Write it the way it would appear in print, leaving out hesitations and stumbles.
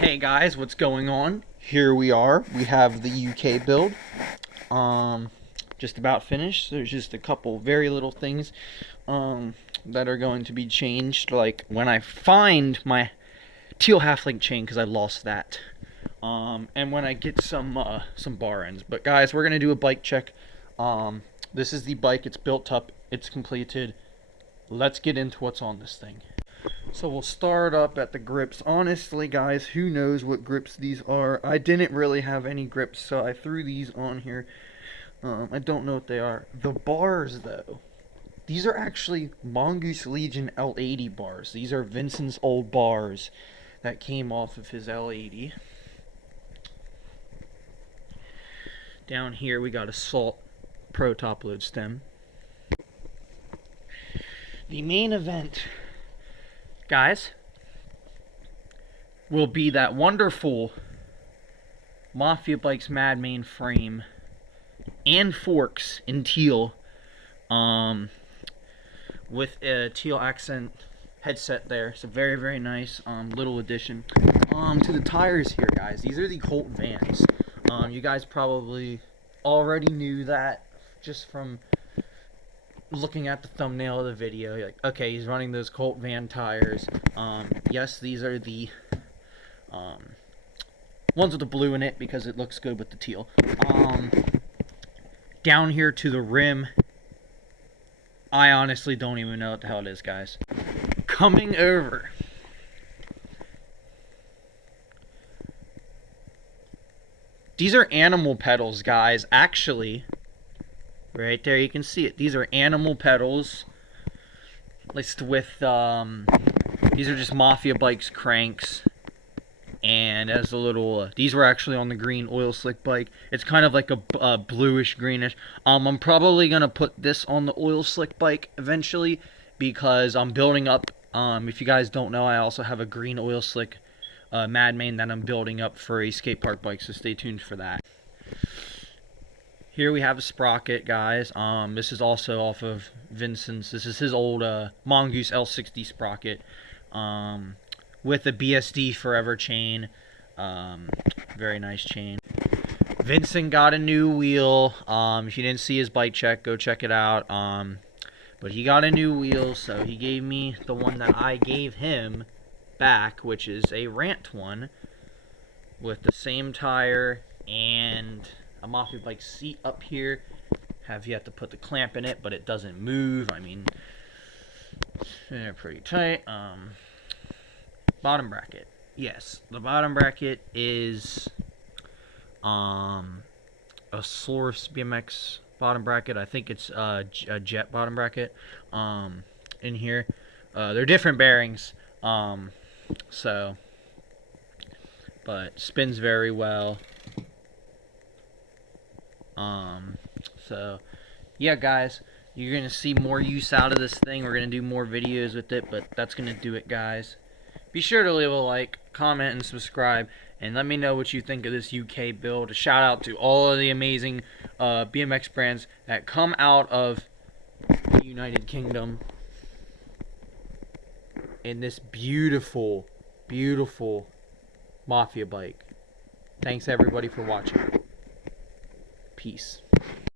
Hey guys, what's going on? Here we are. We have the UK build. Just about finished. There's just a couple very little things that are going to be changed. Like when I find my teal half-link chain, because I lost that. And when I get some bar ends. But guys, we're gonna do a bike check. This is the bike. It's built up. It's completed. Let's get into what's on this thing. So we'll start up at the grips. Honestly, guys, who knows what grips these are? I didn't really have any grips, so I threw these on here. I don't know what they are. The bars, though. These are actually Mongoose Legion L80 bars. These are Vincent's old bars that came off of his L80. Down here, we got a Salt Pro top load stem. The main event, guys, will be that wonderful Mafia Bikes Mad Main frame and forks in teal, with a teal accent headset there. It's a very, very nice little addition. To the tires here, guys. These are the Colt Vans. You guys probably already knew that just from looking at the thumbnail of the video. You're like, okay, he's running those Colt Van tires. Yes, these are the ones with the blue in it because it looks good with the teal. Down here to the rim, I honestly don't even know what the hell it is, guys. Coming over, these are animal pedals, guys. Actually, right there, you can see it. These are animal pedals. Laced with, these are just Mafia Bikes cranks. And as a little, these were actually on the green oil slick bike. It's kind of like a bluish greenish. I'm probably going to put this on the oil slick bike eventually because I'm building up. If you guys don't know, I also have a green oil slick Mad Main that I'm building up for a skate park bike, so stay tuned for that. Here we have a sprocket, guys. This is also off of Vincent's. This is his old Mongoose L60 sprocket with a BSD Forever chain. Very nice chain. Vincent got a new wheel. If you didn't see his bike check, go check it out. But he got a new wheel, so he gave me the one that I gave him back, which is a Rant one with the same tire and a Mafia Bike seat up here. Have yet to put the clamp in it, but it doesn't move. I mean, they're pretty tight. Bottom bracket. Yes, the bottom bracket is a Source BMX bottom bracket. I think it's a Jet bottom bracket in here. They're different bearings, so, but spins very well. So yeah, guys, you're gonna see more use out of this thing. We're gonna do more videos with it, but that's gonna do it, guys. Be sure to leave a like, comment, and subscribe, and let me know what you think of this UK build. A shout out to all of the amazing BMX brands that come out of the United Kingdom in this beautiful, beautiful Mafia bike. Thanks everybody for watching. Peace.